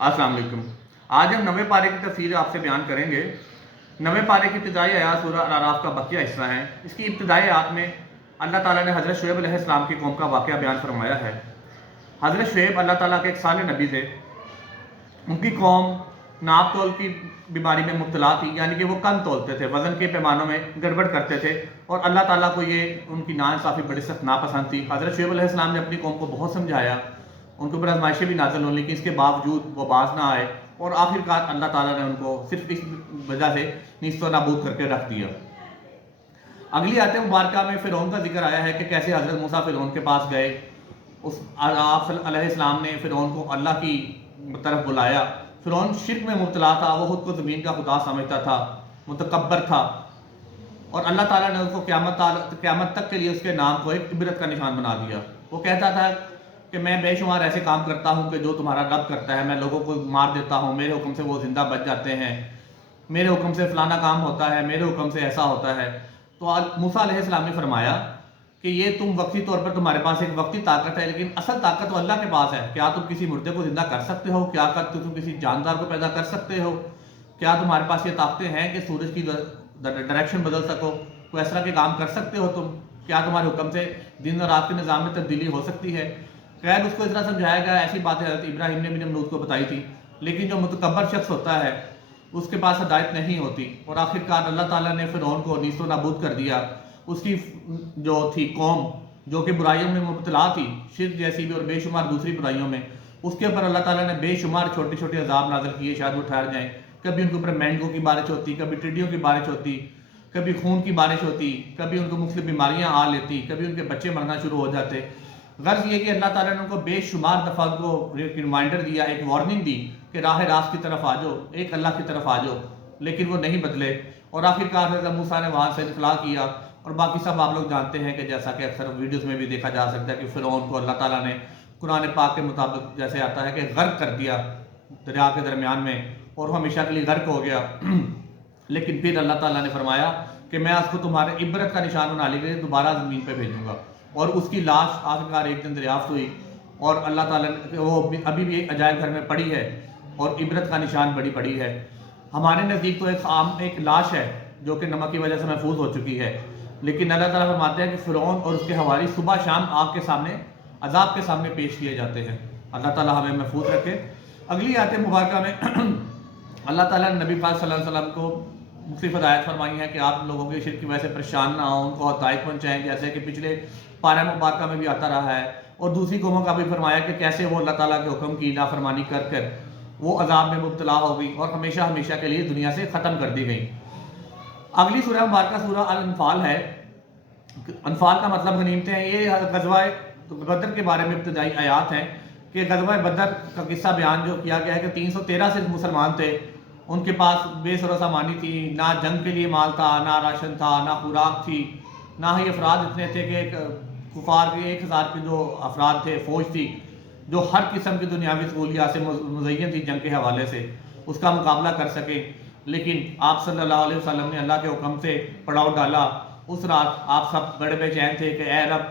अस्सलाम वालेकुम। आज हम नवे पारे की तफसीर आपसे बयान करेंगे। नवे पारे की इब्तिदाई आयात सूरह अल-अराफ का बकिया हिस्सा है। इसकी इब्तिदाई आयात में अल्लाह ताला ने हज़रत शुएब अलैहिस्सलाम की कौम का वाक़या बयान फरमाया है। हज़रत शुएब अल्लाह ताला के एक साले नबी थे। उनकी कौम नाप तोल की बीमारी में मुब्तला थी, यानी कि वो कम तोलते थे, वज़न के पैमानों में गड़बड़ करते थे और अल्लाह ताला को ये उनकी नाइंसाफ़ी बड़ी सख्त नापसंद थी। हज़रत शुएब अलैहिस्सलाम ने अपनी कौम को बहुत समझाया, उनके ऊपर आजमाइशें भी नाज़िल हों, लेकिन इसके बावजूद वो बाज ना आए और आखिरकार अल्लाह ताला ने उनको सिर्फ इस वजह से नीस्त नाबूद करके रख दिया। अगली आयत मुबारका में फ़िरौन का जिक्र आया है कि कैसे हज़रत मूसा फ़िरौन के पास गए। उस आप अलैहिस्सलाम ने फ़िरौन को अल्लाह की तरफ बुलाया। फ़िरौन शिर्क में मुब्तला था, वो खुद को ज़मीन का खुदा समझता था, मुतकब्बर था और अल्लाह ताला ने उसको क़यामत तक के लिए उसके नाम को एक इबरत का निशान बना दिया। वो कहता था कि मैं बेशुमार ऐसे काम करता हूँ कि जो तुम्हारा रब करता है, मैं लोगों को मार देता हूँ, मेरे हुक्म से वो ज़िंदा बच जाते हैं, मेरे हुक्म से फ़लाना काम होता है, मेरे हुक्म से ऐसा होता है। तो मूसा अलैहिस्सलाम ने फरमाया कि ये तुम वक्ती तौर पर तुम्हारे पास एक वक्ती ताकत है, लेकिन असल ताकत तो अल्लाह के पास है। क्या तुम किसी मुर्दे को ज़िंदा कर सकते हो? क्या तुम किसी जानदार को पैदा कर सकते हो? क्या तुम्हारे पास ये ताकतें हैं कि सूरज की डायरेक्शन बदल सको? कोई इस तरह के काम कर सकते हो तुम? क्या तुम्हारे हुक्म से दिन और रात के निज़ाम में तब्दीली हो सकती है? खैर, उसको इस तरह समझाया गया। ऐसी बातें हज़रत इब्राहीम ने भी नमरूद को बताई थी, लेकिन जो मुतकब्बर शख्स होता है उसके पास हिदायत नहीं होती और आखिरकार अल्लाह ताला ने फ़िरौन को नीस्तो नाबूद कर दिया। उसकी जो थी कौम, जो कि बुराइयों में मुब्तला थी, शिर्क जैसी भी और बेशुमार दूसरी बुराइयों में, उसके ऊपर अल्लाह ताला ने बेशुमार छोटे छोटे अज़ाब नाज़िल किए, शायद वो ठहर जाएँ। कभी उनके ऊपर मेंढकों की बारिश होती, कभी टिड्डियों की बारिश होती, कभी खून की बारिश होती, कभी उनको मुख्तलिफ बीमारियाँ आ लेती, कभी उनके बच्चे मरना शुरू हो जाते। गर्ज ये कि अल्लाह ताला ने उनको बेशुमार दफ़ा को रिमाइंडर दिया, एक वार्निंग दी कि राह रास्त की तरफ आ जाओ, एक अल्लाह की तरफ आ जाओ, लेकिन वो नहीं बदले और आखिरकार हज़रत मूसा ने वहाँ से इनखला किया। और बाकी सब आप लोग जानते हैं कि जैसा कि अक्सर वीडियोज़ में भी देखा जा सकता है कि फ़िरौन को अल्लाह ताला ने कुरान पाक के मुताबिक जैसे आता है कि गर्क कर दिया दरिया के दरमियान में और हमेशा के लिए गर्क हो गया। लेकिन फिर अल्लाह ताला ने फरमाया कि मैं उसको तुम्हारे इबरत का निशान बनाने के लिए दोबारा ज़मीन पर भेजूँगा और उसकी लाश आखिरकार एक दिन दरियाफ्त हुई और अल्लाह ताला ने वो अभी भी एक अजायब घर में पड़ी है और इबरत का निशान बड़ी पड़ी है। हमारे नज़दीक तो एक लाश है जो कि नमक की वजह से महफूज हो चुकी है, लेकिन अल्लाह ताला फरमाते हैं कि फ़िरौन और उसके हवारी सुबह शाम आग के सामने, अजाब के सामने पेश किए जाते हैं। अल्लाह ताला हमें महफूज रखे। अगली आयत मुबारका में अल्लाह ताला ने नबी पाक सल्लल्लाहु अलैहि वसल्लम को मुख्तलिफ हिदायत फरमाई है कि आप लोगों के शिर्क की वजह से परेशान ना हो, उनको हिदायत पहुँचाएँ, जैसे कि पिछले पारा मुबारका में भी आता रहा है। और दूसरी कौमों का भी फरमाया कि कैसे वो अल्लाह ताला के हुक्म की नाफरमानी कर कर वो अजाब में मुब्तला हो गई और हमेशा हमेशा के लिए दुनिया से ख़त्म कर दी गई। अगली सूरह मुबारका सूरह अल-अनफाल है। अनफाल का मतलब गनीमतें हैं। ये ग़ज़वा बदर के बारे में इब्तिदाई आयात हैं कि ग़ज़वा बदर का किस्सा बयान जो किया गया है कि 313 सिर्फ मुसलमान थे, उनके पास बेसरो सामानी थी, ना जंग के लिए माल था, ना राशन था, ना खुराक थी, ना ही अफराद इतने थे कि कुफार के 1000 के जो अफराद थे, फ़ौज थी जो हर किस्म की दुनियावी सहूलियात से मुज़य्यन थी जंग के हवाले से, उसका मुकाबला कर सके। लेकिन आप सल्लल्लाहु अलैहि वसल्लम ने अल्लाह के हुक्म से पड़ाव डाला। उस रात आप सब बड़े बेचैन थे कि ए रब,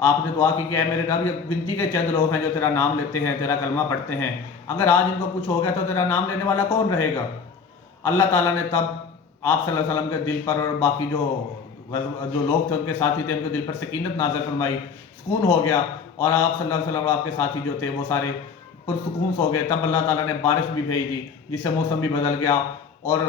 आपने दुआ की कि ए मेरे रब, ये गिनती के चंद लोग हैं जो तेरा नाम लेते हैं, तेरा कलमा पढ़ते हैं, अगर आज इनको कुछ हो गया तो तेरा नाम लेने वाला कौन रहेगा? अल्लाह ताला ने तब आप सल्लल्लाहु अलैहि वसल्लम के दिल पर और बाकी जो लोग थे उनके साथी थे उनके दिल पर सकीनत नाज़िल फरमाई, सुकून हो गया और आप सल्लल्लाहु अलैहि वसल्लम आपके साथी जो थे वो सारे पुरसुकून सो गए। तब अल्लाह ताला ने बारिश भी भेज दी जिससे मौसम भी बदल गया और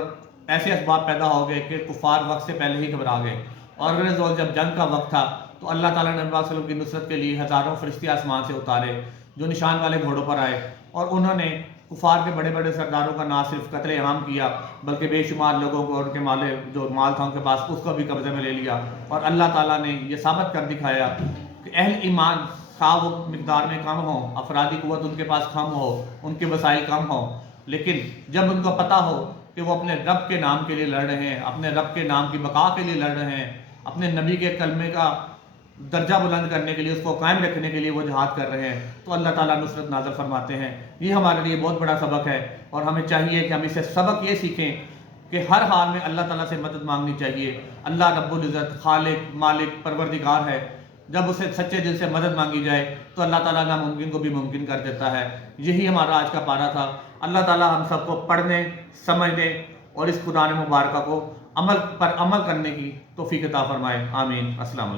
ऐसे असबाब पैदा हो गए कि कुफार वक्त से पहले ही घबरा गए। और जब जंग का वक्त था तो अल्लाह ताला ने नबी वसल्लम की नुसरत के लिए हज़ारों फरिश्ते आसमान से उतारे जो निशान वाले घोड़ों पर आए और उन्होंने कुफार के बड़े बड़े सरदारों का ना सिर्फ कत्ले आम किया बल्कि बेशुमार लोगों को उनके माल था उनके पास उसको भी कब्जे में ले लिया। और अल्लाह ताला ने यह साबित कर दिखाया कि अहल ईमान खा वो मिकदार में कम हो, अफरादी क़ुव्वत उनके पास कम हो, उनके वसाइल कम हो, लेकिन जब उनको पता हो कि वो अपने रब के नाम के लिए लड़ रहे हैं, अपने रब के नाम की बका के लिए लड़ रहे हैं, अपने नबी के कलमे का दर्जा बुलंद करने के लिए, उसको कायम रखने के लिए वो जहाद कर रहे हैं, तो अल्लाह ताला नुसरत नाज़िल फरमाते हैं। ये हमारे लिए बहुत बड़ा सबक है और हमें चाहिए कि हम इससे सबक ये सीखें कि हर हाल में अल्लाह ताला से मदद मांगनी चाहिए। अल्लाह रब्बुल इज़्ज़त खालिक मालिक परवरदिगार है। जब उसे सच्चे दिल से मदद मांगी जाए तो अल्लाह ताला नामुमकिन को भी मुमकिन कर देता है। यही हमारा आज का पारा था। اللہ تعالیٰ ہم سب کو پڑھنے، سمجھنے اور اس قرآن مبارکہ کو عمل کرنے کی توفیق عطا فرمائے، آمین۔ السلام علیکم۔